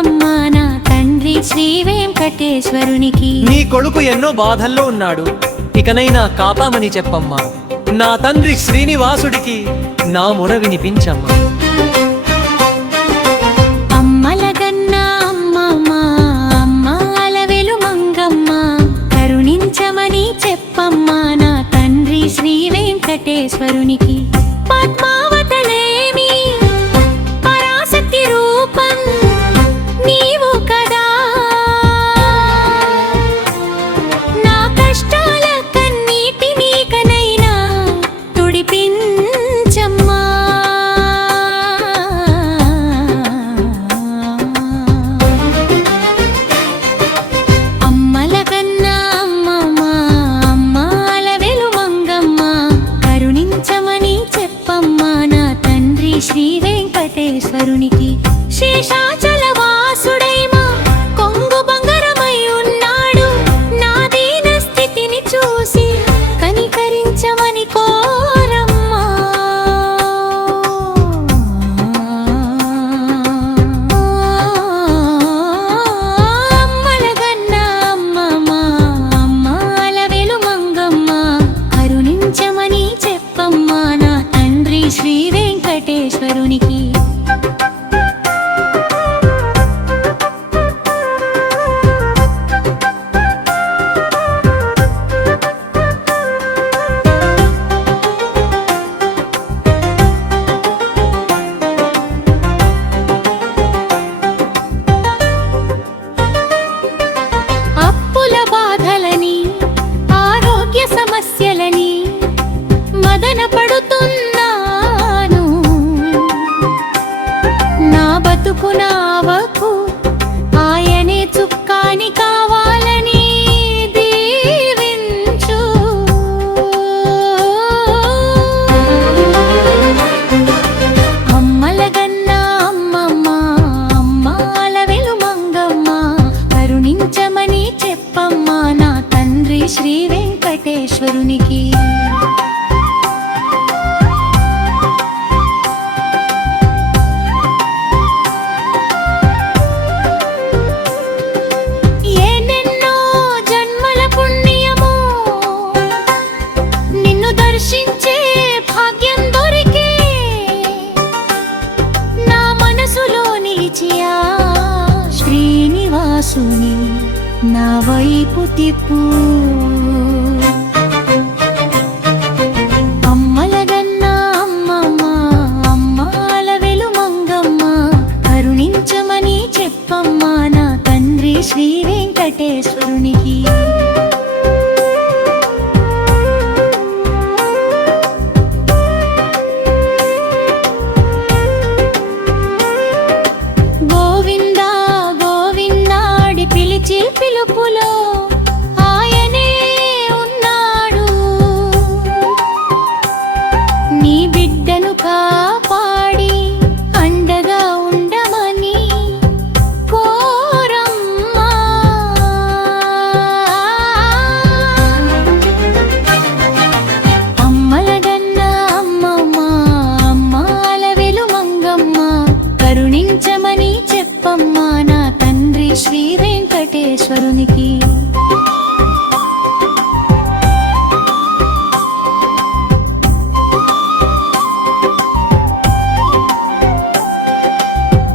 చెప్పమ్మా నా తండ్రి శ్రీ వెంకటేశ్వరునికి. నీ కొడుకు ఎన్నో బాధల్లో ఉన్నాడు, ఇకనైనా కాపామని చెప్పమ్మా. నా తండ్రి శ్రీనివాసుడికి నా మొర వినిపించమ్మా. అమ్మలగన్నా అమ్మమ్మ అమ్మాల వెలు మంగమ్మ కరుణించమని చెప్పమ్మా నా తండ్రి శ్రీ వెంకటేశ్వరునికి. పద్మావతలేమి పరాశక్తి రూపం నీవు కదా, నా కష్టాల కన్నీటిని కనైనా తుడిపించమ్మా. అమ్మల కన్నా అమ్మమ్మ అమ్మాల వెలు మంగమ్మ కరుణించమని చెప్పమ్మా నా తండ్రి శ్రీ వెంకటేశ్వరునికి. శేషాచల వాసుడైమా కొంగు బంగారమై ఉన్నాడు, నా దీన స్థితిని చూసి కనికరించమని కోరమ్మా. అమ్మలగన్నా అమ్మమ్మ అమ్మాల వెలు మంగమ్మ కరుణించమని చెప్పమ్మా నా తండ్రి శ్రీ వెంకటేశ్వరునికి. అప్పుల బాధలని ఆరోగ్య సమస్యలని మదన పడుతున్నాను, నా బతుకు నావకు ఆయనే చుక్కాని కావాలని దీవించు. అమ్మలగన్నా అమ్మమ్మ అమ్మాల వెలు మంగమ్మ కరుణించమని చెప్పమ్మా నా తండ్రి శ్రీ వెంకటేశ్వరునికి. ఏనెన్నో జన్మల పుణ్యము నిన్ను దర్శించే భాగ్యం దొరికే, నా మనసులో నిలిచియా శ్రీనివాసుని నా వైపు తిప్పు. అమ్మలగన్నా అమ్మమ్మ అమ్మాల వెలు మంగమ్మ కరుణించమని చెప్పమ్మా నా తండ్రి శ్రీ వెంకటేశ్వరునికి. గోవిందా గోవిందాడి పిలిచి పిలుపులో ఆయనే ఉన్నాడు, నీ బిడ్డను కాపాడి అండగా ఉండమని కోరమ్మా. అమ్మలగన్నా అమ్మమ్మ అమ్మాల వెలు మంగమ్మ కరుణించమని చెప్పమ్మా నా తండ్రి శ్రీ వెంకటేశ్వరునికి.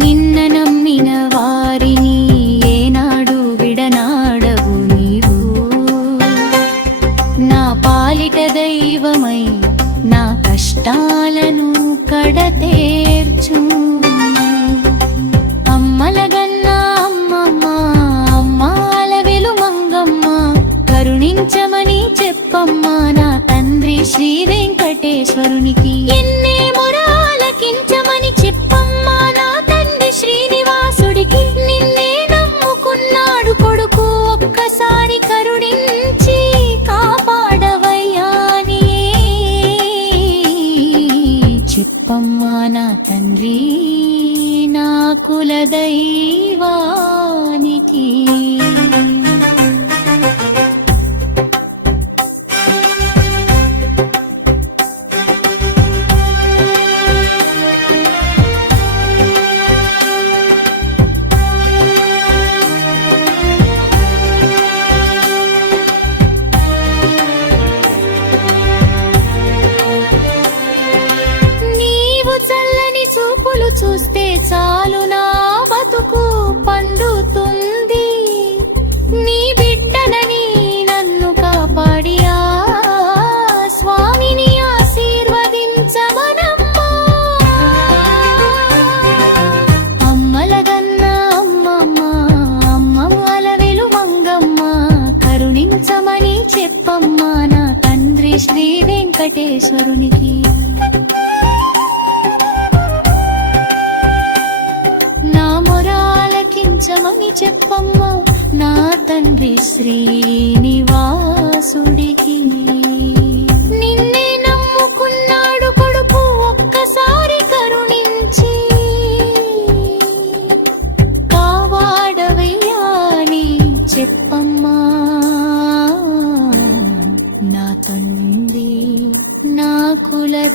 నిన్న నమ్మిన వారిని ఏనాడు విడనాడవు నీవు, నా పాలిట దైవమై నా కష్టాలను కడతేర్చు. అమ్మలగన్నా అమ్మమ్మ అమ్మాల వెలు మంగమ్మ కరుణించమని చెప్పమ్మా నా తండ్రి శ్రీ వెంకటేశ్వరునికి. ఎన్నే మొరాలకించమని చెప్పమ్మా నా తండ్రి శ్రీనివాసుడికి. నిన్నే నమ్ముకున్నాడు కొడుకు, ఒక్కసారి కరుణించి కాపాడవయ్యా అని చెప్పమ్మా నా తండ్రి నా కుల దైవానికి. శ్రీ వెంకటేశ్వరునికి. నా మొరాలకించమని చెప్పమ్మా నా తండ్రి శ్రీనివాసుడికి. నిన్నే నమ్ముకున్నాడు కొడుకు ఒక్కసారి కరుణించి, కావాడవయ్యా అని చెప్పమ్మా నా తండ్రి నా కులదైవానికి.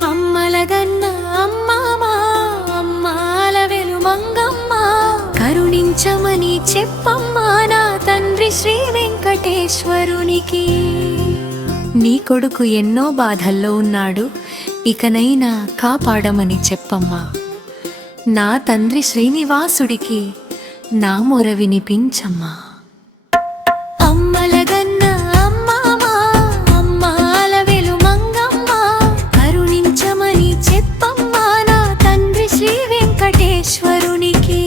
అమ్మలగన్న అమ్మమా అమ్మాల వెలుమంగమ్మ, కరుణించమని చెప్పమ్మా నా తండ్రి శ్రీ వెంకటేశ్వరునికి. నీ కొడుకు ఎన్నో బాధల్లో ఉన్నాడు, ఇకనైనా కాపాడమని చెప్పమ్మా నా తండ్రి శ్రీనివాసుడికి నా మొర వినిపించమ్మా. అమ్మలగన్న అమ్మమా అమ్మాల వెలుమంగమ్మ, కరుణించమని చెప్పమ్మా నా తండ్రి శ్రీ వెంకటేశ్వరునికి.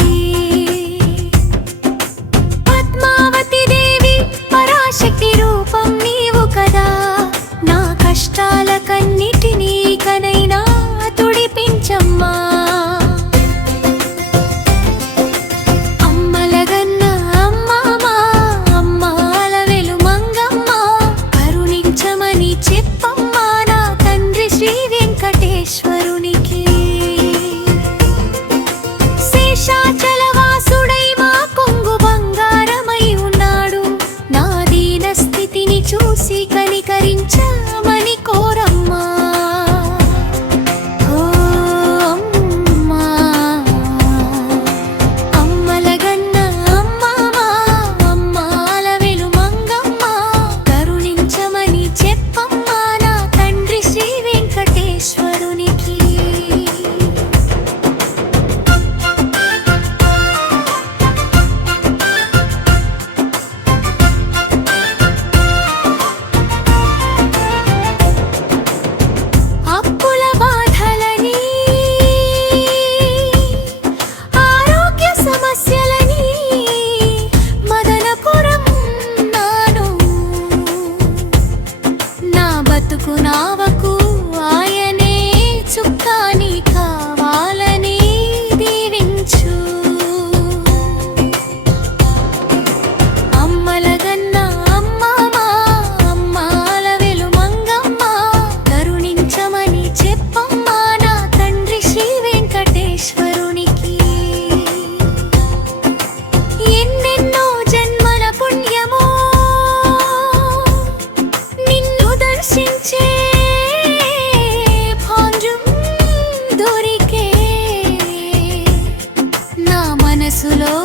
పద్మావతి దేవి పరాశక్తి రూపం నీవు కదా, నా కష్టాలకన్నిటినీ కనైనా తుడిపించమ్మా. అమ్మలగన్న అమ్మమా అమ్మాల వెలుమంగమ్మ, కరుణించమని చెప్పమ్మా నా తండ్రి శ్రీ వెంకటేశ్వరునికి. శేషాచలవాసుడై మా కొంగు బంగారమై ఉన్నాడు, నా దీన స్థితిని చూసి కనికరించమని కోరమ్మా. ఓ అమ్మా, అమ్మలగన్న అమ్మమా అమ్మాల వెలుమంగమ్మ, కరుణించమని చెప్పమ్మా నా తండ్రి శ్రీ వెంకటేశ్వరునికి. అప్పుల బాధలని ఆరోగ్య సమస్యలని మదనపురం నాను, నా బతుకు నావకు ఆయనే చుక్కాని కావాలని దీవించు. అమ్మలగన్న అమ్మమా అమ్మాల వెలుమంగమ్మ, కరుణించమని చెప్పమ్మా నా తండ్రి శ్రీ వెంకటేశ్వరునికి. ఎన్నెన్నో జన్మల పుణ్యమో నిన్ను దర్శించే భాగ్యం దొరికే, నా మనసులో